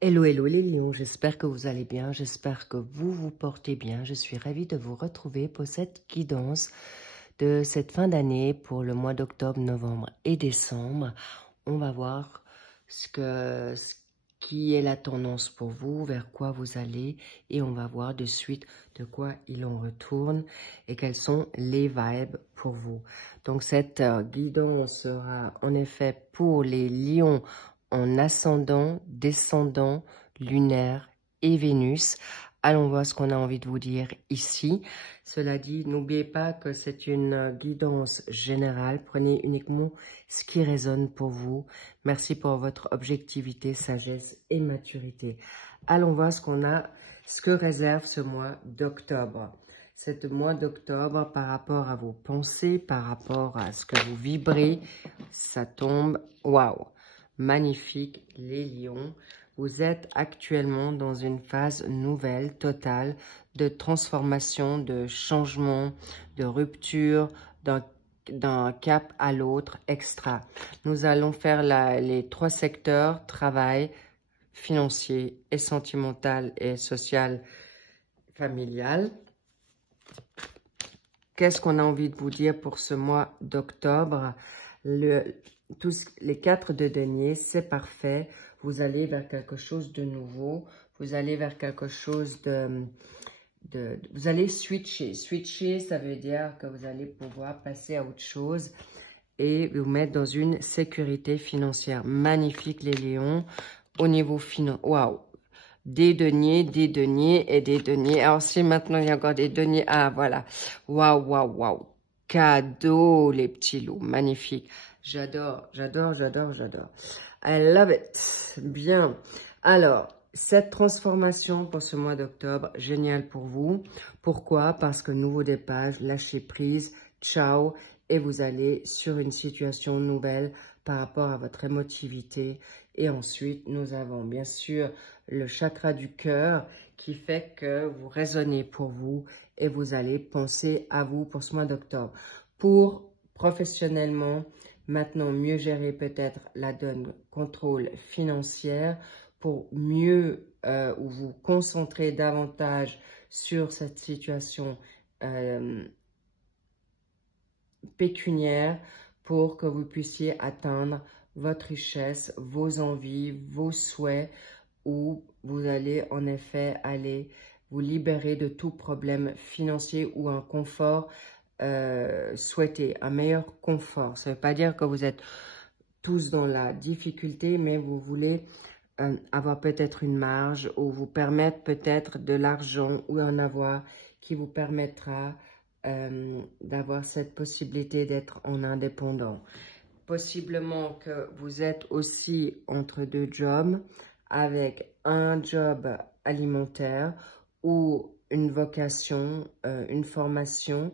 Hello, hello les lions, j'espère que vous allez bien, j'espère que vous vous portez bien. Je suis ravie de vous retrouver pour cette guidance de cette fin d'année pour le mois d'octobre, novembre et décembre. On va voir ce qui est la tendance pour vous, vers quoi vous allez et on va voir de suite de quoi il en retourne et quelles sont les vibes pour vous. Donc cette guidance sera en effet pour les lions en ascendant, descendant, lunaire et Vénus. Allons voir ce qu'on a envie de vous dire ici. Cela dit, n'oubliez pas que c'est une guidance générale. Prenez uniquement ce qui résonne pour vous. Merci pour votre objectivité, sagesse et maturité. Allons voir ce que réserve ce mois d'octobre. Ce mois d'octobre, par rapport à vos pensées, par rapport à ce que vous vibrez, ça tombe, waouh! Magnifique, les lions. Vous êtes actuellement dans une phase nouvelle, totale, de transformation, de changement, de rupture, d'un cap à l'autre, extra. Nous allons faire les 3 secteurs, travail, financier et sentimental et social, familial. Qu'est-ce qu'on a envie de vous dire pour ce mois d'octobre? Les 4 de denier, c'est parfait. Vous allez vers quelque chose de nouveau. Vous allez vers quelque chose vous allez switcher. Switcher, ça veut dire que vous allez pouvoir passer à autre chose et vous mettre dans une sécurité financière. Magnifique, les lions. Au niveau financier, waouh! Des deniers et des deniers. Alors, si maintenant il y a encore des deniers, ah voilà. Waouh, waouh, waouh. Cadeau, les petits loups. Magnifique. J'adore, j'adore, j'adore, j'adore. I love it. Bien. Alors, cette transformation pour ce mois d'octobre, génial pour vous. Pourquoi? Parce que nouveau départ, lâchez prise, ciao, et vous allez sur une situation nouvelle par rapport à votre émotivité. Et ensuite, nous avons bien sûr le chakra du cœur qui fait que vous résonnez pour vous et vous allez penser à vous pour ce mois d'octobre. Pour professionnellement, maintenant mieux gérer peut-être la donne contrôle financière pour mieux vous concentrer davantage sur cette situation pécuniaire pour que vous puissiez atteindre votre richesse, vos envies, vos souhaits, où vous allez en effet aller vous libérer de tout problème financier ou un confort souhaité, un meilleur confort. Ça ne veut pas dire que vous êtes tous dans la difficulté, mais vous voulez avoir peut-être une marge ou vous permettre peut-être de l'argent ou en avoir qui vous permettra d'avoir cette possibilité d'être en indépendant. Possiblement que vous êtes aussi entre 2 jobs, avec un job alimentaire ou une vocation, une formation.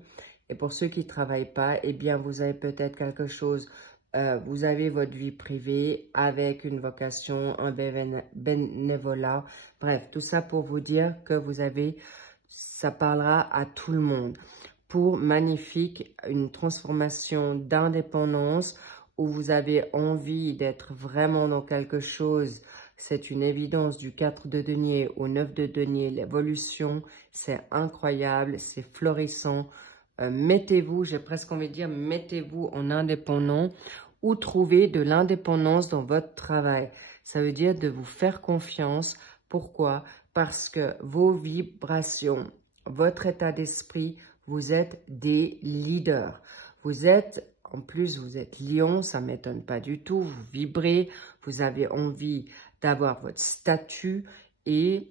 Et pour ceux qui ne travaillent pas, eh bien, vous avez peut-être quelque chose, vous avez votre vie privée avec une vocation, un bénévolat. Bref, tout ça pour vous dire que vous avez, ça parlera à tout le monde. Pour magnifique, une transformation d'indépendance où vous avez envie d'être vraiment dans quelque chose. C'est une évidence du 4 de denier au 9 de denier. L'évolution, c'est incroyable, c'est florissant. Mettez-vous, j'ai presque envie de dire, mettez-vous en indépendant ou trouvez de l'indépendance dans votre travail. Ça veut dire de vous faire confiance. Pourquoi? Parce que vos vibrations, votre état d'esprit, vous êtes des leaders. Vous êtes, en plus, vous êtes lion, ça ne m'étonne pas du tout. Vous vibrez, vous avez envie d'avoir votre statut et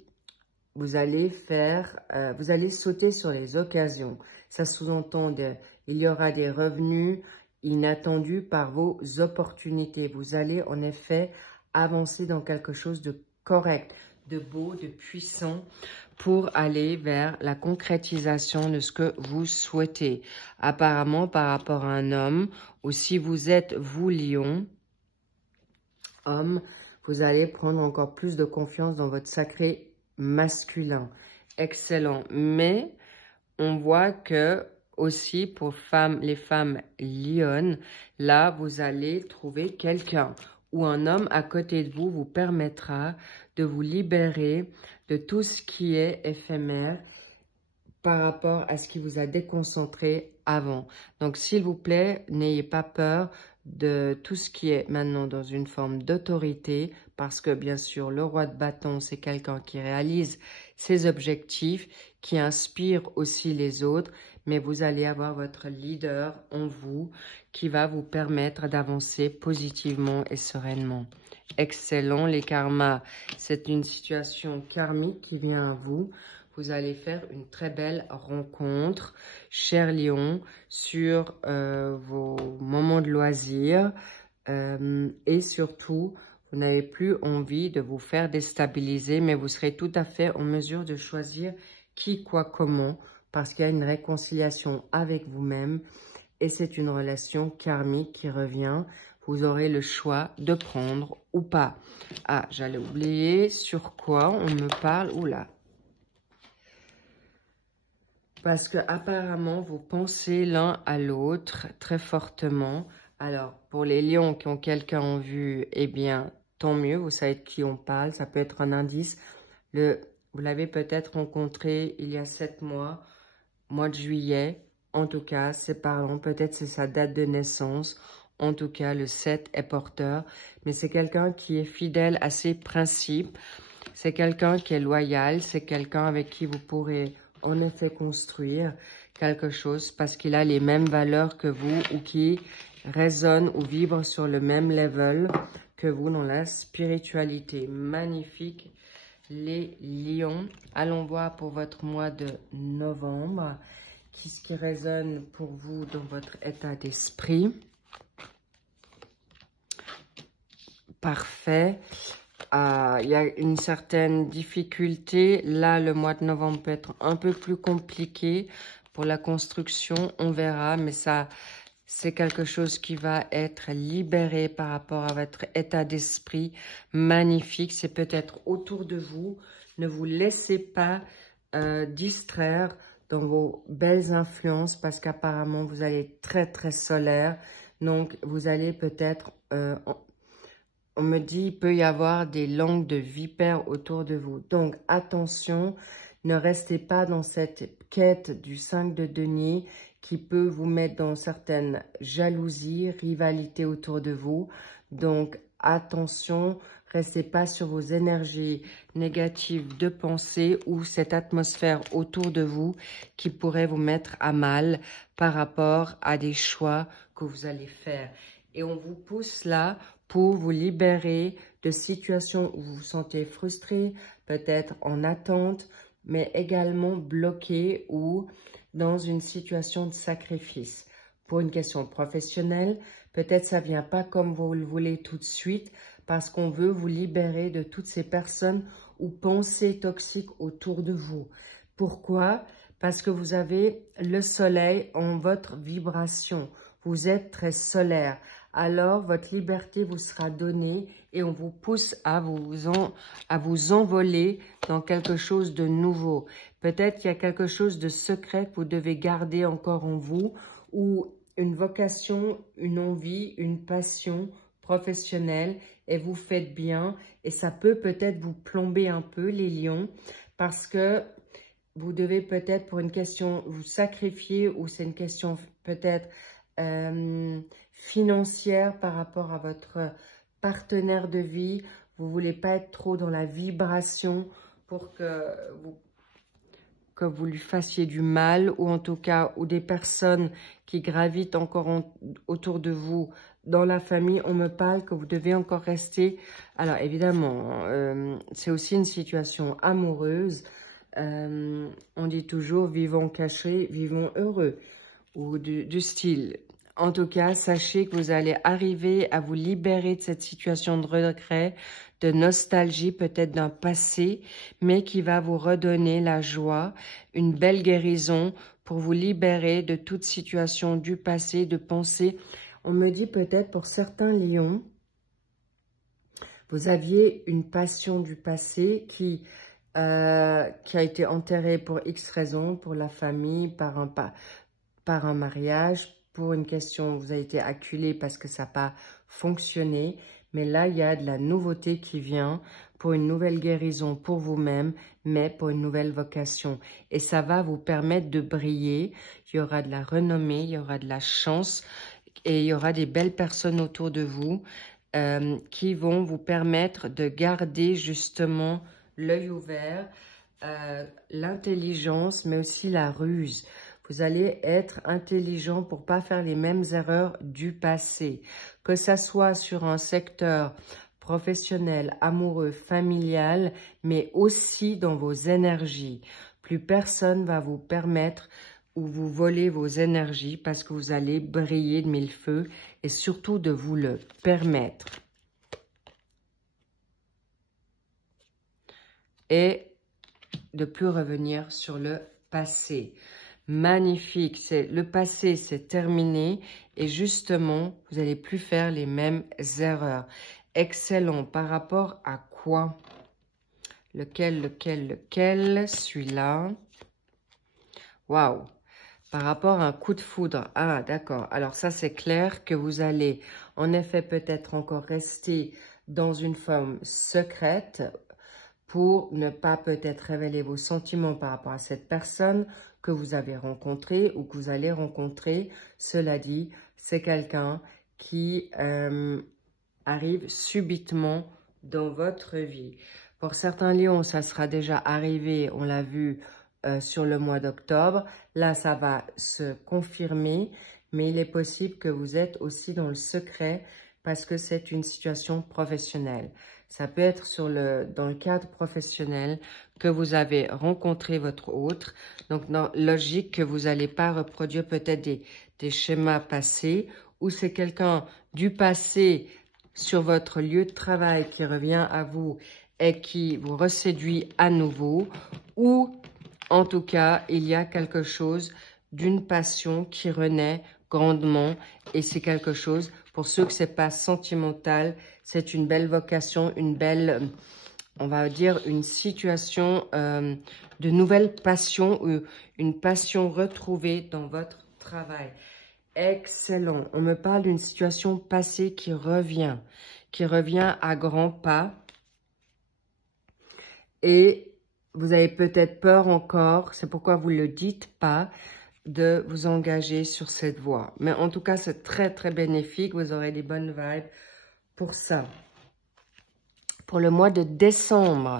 vous allez vous allez sauter sur les occasions. Ça sous-entend il y aura des revenus inattendus par vos opportunités. Vous allez en effet avancer dans quelque chose de correct, de beau, de puissant pour aller vers la concrétisation de ce que vous souhaitez. Apparemment, par rapport à un homme, ou si vous êtes, vous, lion, homme, vous allez prendre encore plus de confiance dans votre sacré masculin. Excellent. Mais on voit que aussi pour les femmes lionnes, là, vous allez trouver quelqu'un ou un homme à côté de vous vous permettra de vous libérer de tout ce qui est éphémère par rapport à ce qui vous a déconcentré avant. Donc, s'il vous plaît, n'ayez pas peur de tout ce qui est maintenant dans une forme d'autorité, parce que bien sûr, le roi de bâton, c'est quelqu'un qui réalise ses objectifs, qui inspire aussi les autres, mais vous allez avoir votre leader en vous qui va vous permettre d'avancer positivement et sereinement. Excellent, les karmas, c'est une situation karmique qui vient à vous. Vous allez faire une très belle rencontre, cher Lion, sur vos moments de loisirs. Et surtout, vous n'avez plus envie de vous faire déstabiliser, mais vous serez tout à fait en mesure de choisir qui, quoi, comment, parce qu'il y a une réconciliation avec vous-même et c'est une relation karmique qui revient. Vous aurez le choix de prendre ou pas. Ah, j'allais oublier sur quoi on me parle. Oula. Parce que apparemment vous pensez l'un à l'autre très fortement. Alors, pour les lions qui ont quelqu'un en vue, eh bien, tant mieux, vous savez de qui on parle. Ça peut être un indice. Vous l'avez peut-être rencontré il y a 7 mois, mois de juillet. En tout cas, c'est parlant. Peut-être c'est sa date de naissance. En tout cas, le 7 est porteur. Mais c'est quelqu'un qui est fidèle à ses principes. C'est quelqu'un qui est loyal. C'est quelqu'un avec qui vous pourrez en effet construire quelque chose parce qu'il a les mêmes valeurs que vous ou qui résonne ou vibre sur le même level que vous dans la spiritualité. Magnifique, les lions. Allons voir pour votre mois de novembre. Qu'est-ce qui résonne pour vous dans votre état d'esprit? Parfait. Il y a une certaine difficulté. Là, le mois de novembre peut être un peu plus compliqué pour la construction. On verra, mais ça, c'est quelque chose qui va être libéré par rapport à votre état d'esprit magnifique. C'est peut-être autour de vous. Ne vous laissez pas distraire dans vos belles influences parce qu'apparemment, vous allez être très, très solaire. Donc, vous allez peut-être... on me dit il peut y avoir des langues de vipères autour de vous. Donc, attention, ne restez pas dans cette quête du 5 de denier qui peut vous mettre dans certaines jalousies, rivalités autour de vous. Donc, attention, restez pas sur vos énergies négatives de pensée ou cette atmosphère autour de vous qui pourrait vous mettre à mal par rapport à des choix que vous allez faire. Et on vous pousse là pour vous libérer de situations où vous vous sentez frustré, peut-être en attente, mais également bloqué ou dans une situation de sacrifice. Pour une question professionnelle, peut-être ça ne vient pas comme vous le voulez tout de suite parce qu'on veut vous libérer de toutes ces personnes ou pensées toxiques autour de vous. Pourquoi? Parce que vous avez le soleil en votre vibration. Vous êtes très solaire. Alors, votre liberté vous sera donnée et on vous pousse à vous envoler dans quelque chose de nouveau. Peut-être qu'il y a quelque chose de secret que vous devez garder encore en vous ou une vocation, une envie, une passion professionnelle et vous faites bien. Et ça peut peut-être vous plomber un peu, les lions, parce que vous devez peut-être pour une question vous sacrifier ou c'est une question peut-être financière par rapport à votre partenaire de vie. Vous ne voulez pas être trop dans la vibration pour que vous lui fassiez du mal ou en tout cas ou des personnes qui gravitent encore autour de vous dans la famille. On me parle que vous devez encore rester. Alors évidemment, c'est aussi une situation amoureuse. On dit toujours vivons cachés, vivons heureux ou du style. En tout cas, sachez que vous allez arriver à vous libérer de cette situation de regret, de nostalgie, peut-être d'un passé, mais qui va vous redonner la joie, une belle guérison pour vous libérer de toute situation du passé, de pensée. On me dit peut-être pour certains lions, vous aviez une passion du passé qui a été enterrée pour X raisons, pour la famille, par un mariage, pour une question, vous avez été acculé parce que ça n'a pas fonctionné. Mais là, il y a de la nouveauté qui vient pour une nouvelle guérison pour vous-même, mais pour une nouvelle vocation. Et ça va vous permettre de briller. Il y aura de la renommée, il y aura de la chance et il y aura des belles personnes autour de vous qui vont vous permettre de garder justement l'œil ouvert, l'intelligence, mais aussi la ruse. Vous allez être intelligent pour pas faire les mêmes erreurs du passé. Que ça soit sur un secteur professionnel, amoureux, familial, mais aussi dans vos énergies. Plus personne va vous permettre ou vous voler vos énergies parce que vous allez briller de mille feux et surtout de vous le permettre. Et de plus revenir sur le passé. Magnifique, le passé, c'est terminé et justement, vous n'allez plus faire les mêmes erreurs. Excellent. Par rapport à quoi? Lequel? Celui-là. Waouh. Par rapport à un coup de foudre. Ah, d'accord. Alors ça, c'est clair que vous allez en effet peut-être encore rester dans une forme secrète pour ne pas peut-être révéler vos sentiments par rapport à cette personne que vous avez rencontrée ou que vous allez rencontrer. Cela dit, c'est quelqu'un qui arrive subitement dans votre vie. Pour certains lions, ça sera déjà arrivé, on l'a vu sur le mois d'octobre. Là, ça va se confirmer, mais il est possible que vous êtes aussi dans le secret parce que c'est une situation professionnelle. Ça peut être dans le cadre professionnel que vous avez rencontré votre autre. Donc, logique que vous n'allez pas reproduire peut-être des schémas passés ou c'est quelqu'un du passé sur votre lieu de travail qui revient à vous et qui vous reséduit à nouveau ou en tout cas, il y a quelque chose d'une passion qui renaît grandement et c'est quelque chose, pour ceux que c'est pas sentimental, c'est une belle vocation, une belle, on va dire, une situation de nouvelle passion ou une passion retrouvée dans votre travail. Excellent. On me parle d'une situation passée qui revient à grands pas et vous avez peut-être peur encore, c'est pourquoi vous ne le dites pas, de vous engager sur cette voie. Mais en tout cas, c'est très, très bénéfique. Vous aurez des bonnes vibes pour ça. Pour le mois de décembre.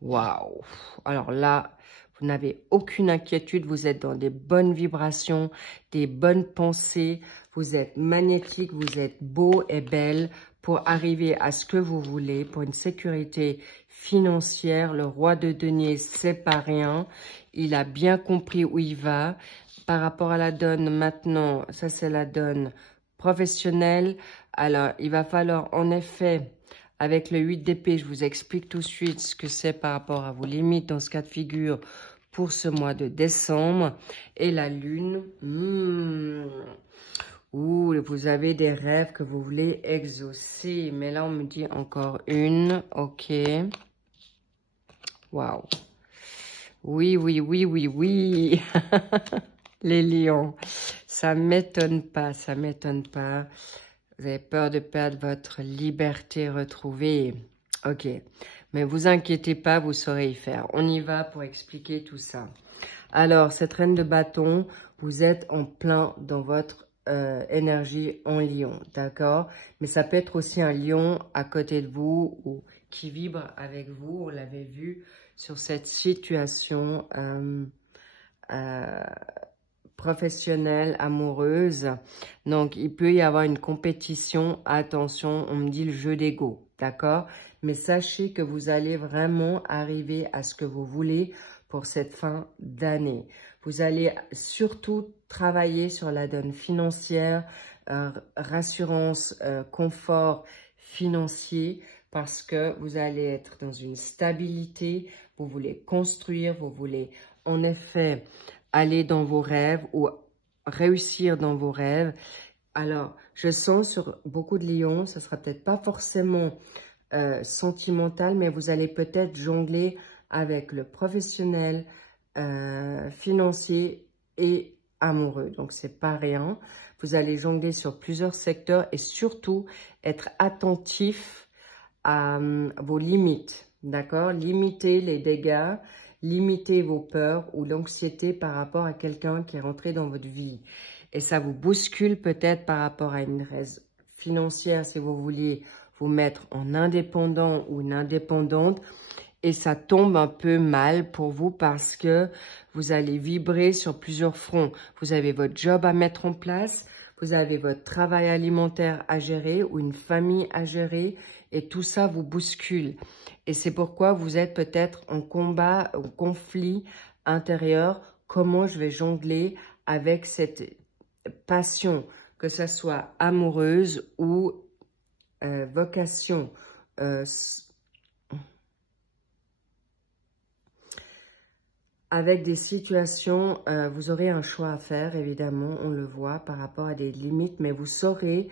Waouh! Alors là, vous n'avez aucune inquiétude. Vous êtes dans des bonnes vibrations, des bonnes pensées. Vous êtes magnétique, vous êtes beau et belle pour arriver à ce que vous voulez, pour une sécurité financière. Le roi de denier, c'est pas rien. Il a bien compris où il va. Par rapport à la donne maintenant, ça c'est la donne professionnelle. Alors, il va falloir en effet, avec le 8 d'épée, je vous explique tout de suite ce que c'est par rapport à vos limites dans ce cas de figure pour ce mois de décembre. Et la lune, ouh, vous avez des rêves que vous voulez exaucer. Mais là, on me dit encore une. Ok. Waouh. Oui, oui, oui, oui, oui. Les lions. Ça m'étonne pas, ça m'étonne pas. Vous avez peur de perdre votre liberté retrouvée. Ok. Mais vous inquiétez pas, vous saurez y faire. On y va pour expliquer tout ça. Alors, cette reine de bâton, vous êtes en plein dans votre énergie en lion, d'accord? Mais ça peut être aussi un lion à côté de vous ou qui vibre avec vous. On l'avait vu sur cette situation professionnelle, amoureuse. Donc, il peut y avoir une compétition. Attention, on me dit le jeu d'ego, d'accord? Mais sachez que vous allez vraiment arriver à ce que vous voulez pour cette fin d'année. Vous allez surtout travailler sur la donne financière, rassurance, confort financier, parce que vous allez être dans une stabilité, vous voulez construire, vous voulez en effet aller dans vos rêves ou réussir dans vos rêves. Alors, je sens sur beaucoup de lions, ça sera peut-être pas forcément sentimental, mais vous allez peut-être jongler avec le professionnel, financier et amoureux. Donc, c'est pas rien. Vous allez jongler sur plusieurs secteurs et surtout être attentif à vos limites, d'accord? Limitez les dégâts, limitez vos peurs ou l'anxiété par rapport à quelqu'un qui est rentré dans votre vie. Et ça vous bouscule peut-être par rapport à une raison financière si vous vouliez vous mettre en indépendant ou une indépendante. Et ça tombe un peu mal pour vous parce que vous allez vibrer sur plusieurs fronts. Vous avez votre job à mettre en place, vous avez votre travail alimentaire à gérer ou une famille à gérer et tout ça vous bouscule. Et c'est pourquoi vous êtes peut-être en combat, en conflit intérieur. Comment je vais jongler avec cette passion, que ce soit amoureuse ou vocation avec des situations, vous aurez un choix à faire, évidemment, on le voit par rapport à des limites, mais vous saurez,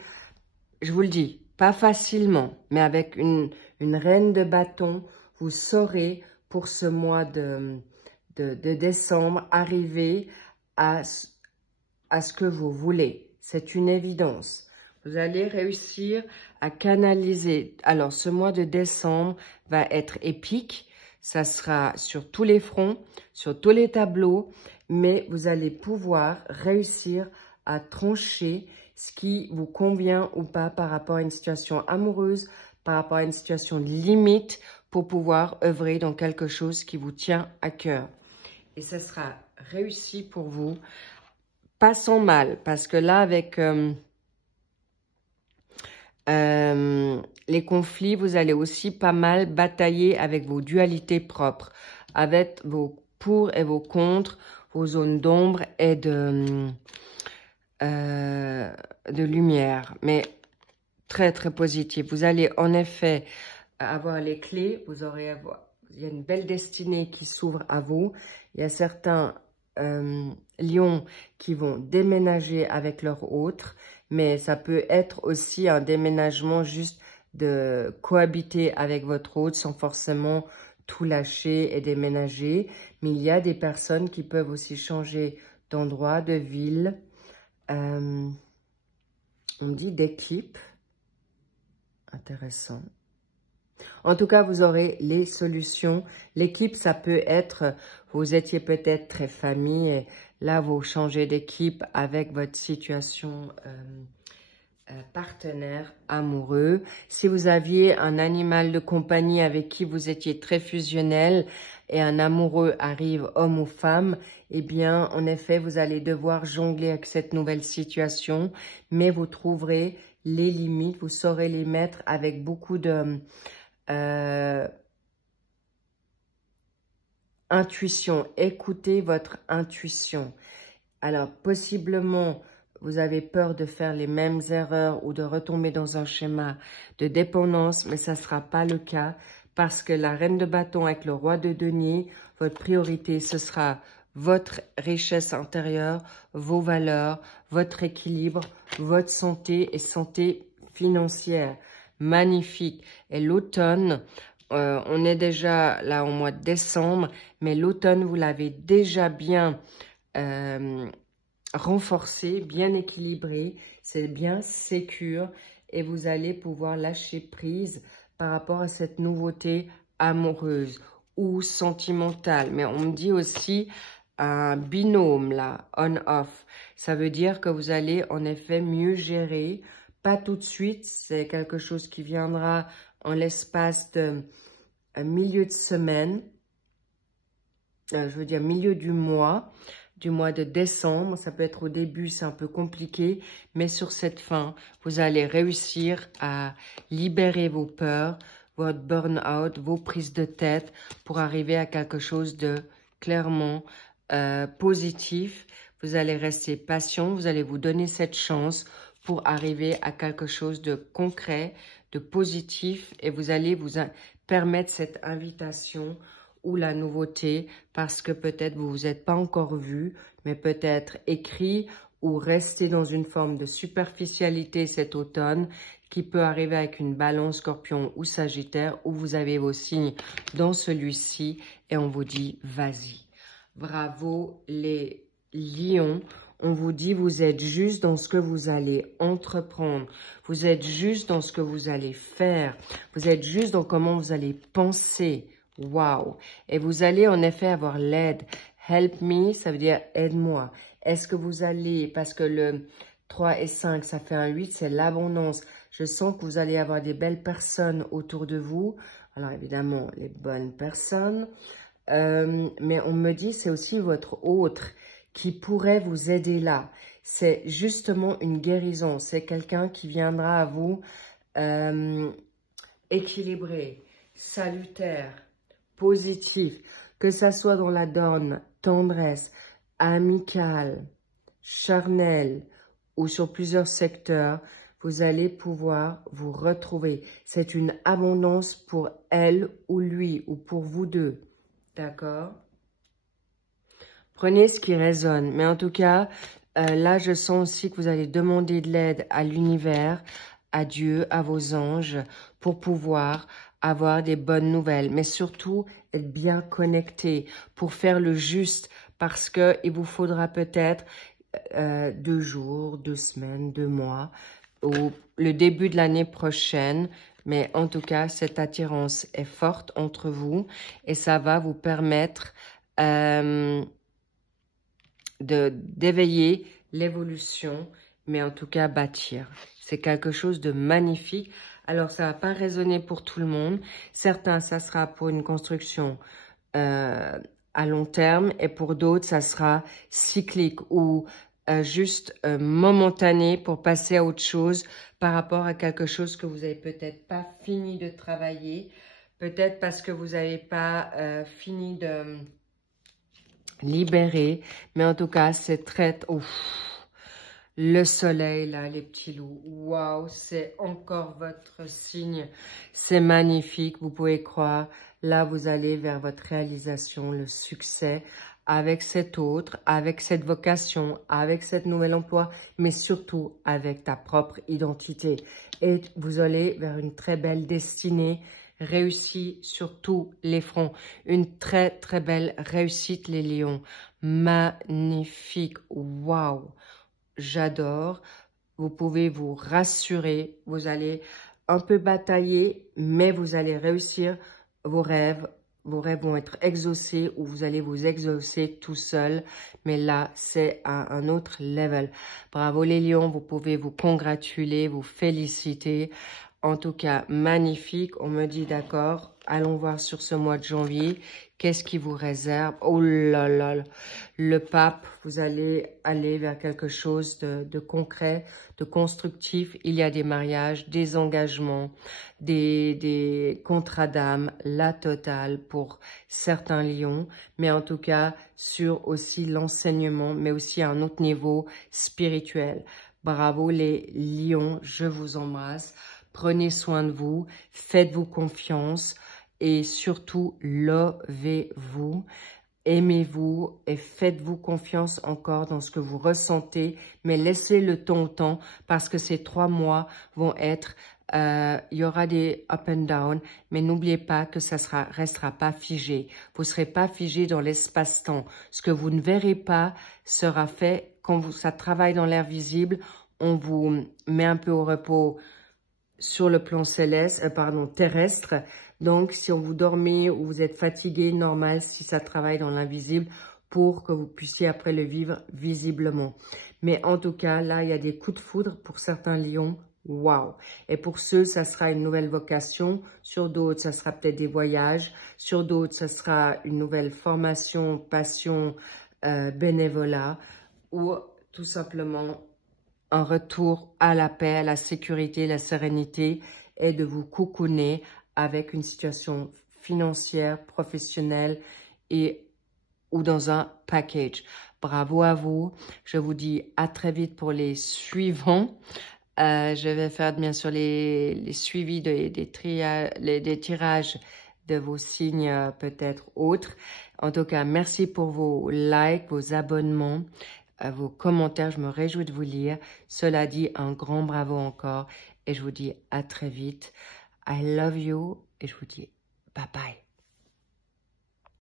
je vous le dis, pas facilement, mais avec une reine de bâton, vous saurez pour ce mois de décembre arriver à ce que vous voulez. C'est une évidence. Vous allez réussir à canaliser. Alors, ce mois de décembre va être épique. Ça sera sur tous les fronts, sur tous les tableaux, mais vous allez pouvoir réussir à trancher ce qui vous convient ou pas par rapport à une situation amoureuse, par rapport à une situation limite pour pouvoir œuvrer dans quelque chose qui vous tient à cœur. Et ça sera réussi pour vous, pas sans mal, parce que là, avec les conflits, vous allez aussi pas mal batailler avec vos dualités propres, avec vos pour et vos contre, vos zones d'ombre et de lumière, mais très très positif. Vous allez en effet avoir les clés, il y a une belle destinée qui s'ouvre à vous. Il y a certains lions qui vont déménager avec leurs autres, mais ça peut être aussi un déménagement juste de cohabiter avec votre hôte sans forcément tout lâcher et déménager. Mais il y a des personnes qui peuvent aussi changer d'endroit, de ville. On dit d'équipe. Intéressant. En tout cas, vous aurez les solutions. L'équipe, ça peut être, vous étiez peut-être très famille et là, vous changez d'équipe avec votre situation partenaire amoureux. Si vous aviez un animal de compagnie avec qui vous étiez très fusionnel et un amoureux arrive, homme ou femme, eh bien, en effet, vous allez devoir jongler avec cette nouvelle situation, mais vous trouverez les limites, vous saurez les mettre avec beaucoup de intuition. Écoutez votre intuition. Alors, possiblement, vous avez peur de faire les mêmes erreurs ou de retomber dans un schéma de dépendance, mais ça ne sera pas le cas parce que la reine de bâton avec le roi de denier, votre priorité, ce sera votre richesse intérieure, vos valeurs, votre équilibre, votre santé et santé financière. Magnifique. Et l'automne, on est déjà là au mois de décembre, mais l'automne, vous l'avez déjà bien renforcé, bien équilibré, c'est bien sécure et vous allez pouvoir lâcher prise par rapport à cette nouveauté amoureuse ou sentimentale. Mais on me dit aussi un binôme là, on-off. Ça veut dire que vous allez en effet mieux gérer, pas tout de suite, c'est quelque chose qui viendra en l'espace de milieu de semaine, je veux dire milieu du mois de décembre. Ça peut être au début, c'est un peu compliqué, mais sur cette fin, vous allez réussir à libérer vos peurs, votre burn-out, vos prises de tête pour arriver à quelque chose de clairement positif. Vous allez rester patient, vous allez vous donner cette chance pour arriver à quelque chose de concret, de positif et vous allez vous permettre cette invitation ou la nouveauté parce que peut-être vous vous êtes pas encore vu, mais peut-être écrit ou rester dans une forme de superficialité cet automne qui peut arriver avec une balance scorpion ou sagittaire où vous avez vos signes dans celui-ci et on vous dit vas-y. Bravo les Lion, on vous dit vous êtes juste dans ce que vous allez entreprendre. Vous êtes juste dans ce que vous allez faire. Vous êtes juste dans comment vous allez penser. Waouh! Et vous allez en effet avoir l'aide. Help me, ça veut dire aide-moi. Est-ce que vous allez, parce que le 3 et 5, ça fait un 8, c'est l'abondance. Je sens que vous allez avoir des belles personnes autour de vous. Alors évidemment, les bonnes personnes. Mais on me dit c'est aussi votre autre qui pourrait vous aider là. C'est justement une guérison. C'est quelqu'un qui viendra à vous équilibré, salutaire, positif, que ça soit dans la donne, tendresse, amicale, charnelle ou sur plusieurs secteurs, vous allez pouvoir vous retrouver. C'est une abondance pour elle ou lui ou pour vous deux. D'accord? Prenez ce qui résonne. Mais en tout cas, là, je sens aussi que vous allez demander de l'aide à l'univers, à Dieu, à vos anges, pour pouvoir avoir des bonnes nouvelles. Mais surtout, être bien connecté pour faire le juste. Parce qu'il vous faudra peut-être 2 jours, 2 semaines, 2 mois, ou le début de l'année prochaine. Mais en tout cas, cette attirance est forte entre vous et ça va vous permettre d'éveiller l'évolution, mais en tout cas bâtir. C'est quelque chose de magnifique. Alors, ça ne va pas résonner pour tout le monde. Certains, ça sera pour une construction à long terme et pour d'autres, ça sera cyclique ou juste momentané pour passer à autre chose par rapport à quelque chose que vous n'avez peut-être pas fini de travailler, peut-être parce que vous n'avez pas fini de libérer, mais en tout cas, c'est très... Ouf, le soleil, là, les petits loups, waouh, c'est encore votre signe, c'est magnifique, vous pouvez croire, là, vous allez vers votre réalisation, le succès, avec cet autre, avec cette vocation, avec cet nouvel emploi, mais surtout avec ta propre identité. Et vous allez vers une très belle destinée, réussie sur tous les fronts. Une très, très belle réussite, les lions. Magnifique, waouh, j'adore. Vous pouvez vous rassurer, vous allez un peu batailler, mais vous allez réussir vos rêves. Vos rêves vont être exaucés ou vous allez vous exaucer tout seul. Mais là, c'est à un autre level. Bravo les lions, vous pouvez vous congratuler, vous féliciter. En tout cas, magnifique. On me dit d'accord. Allons voir sur ce mois de janvier. Qu'est-ce qui vous réserve? Oh là là, le pape, vous allez aller vers quelque chose de concret, de constructif. Il y a des mariages, des engagements, des contrats d'âme, la totale pour certains lions. Mais en tout cas, sur aussi l'enseignement, mais aussi à un autre niveau spirituel. Bravo les lions, je vous embrasse. Prenez soin de vous, faites-vous confiance et surtout, lovez-vous, aimez-vous et faites-vous confiance encore dans ce que vous ressentez, mais laissez le temps au temps parce que ces 3 mois vont être, il y aura des up and down, mais n'oubliez pas que ça restera pas figé. Vous serez pas figé dans l'espace-temps. Ce que vous ne verrez pas sera fait quand ça travaille dans l'air visible. On vous met un peu au repos sur le plan terrestre. Donc, si on vous dormez ou vous êtes fatigué, normal si ça travaille dans l'invisible pour que vous puissiez après le vivre visiblement. Mais en tout cas, là, il y a des coups de foudre pour certains lions. Waouh! Et pour ceux, ça sera une nouvelle vocation. Sur d'autres, ça sera peut-être des voyages. Sur d'autres, ça sera une nouvelle formation, passion, bénévolat ou tout simplement un retour à la paix, à la sécurité, la sérénité et de vous cocooner avec une situation financière, professionnelle ou dans un package. Bravo à vous. Je vous dis à très vite pour les suivants. Je vais faire bien sûr les suivis des tirages de vos signes peut-être autres. En tout cas, merci pour vos likes, vos abonnements, vos commentaires. Je me réjouis de vous lire. Cela dit, un grand bravo encore. Et je vous dis à très vite. I love you. Et je vous dis bye bye.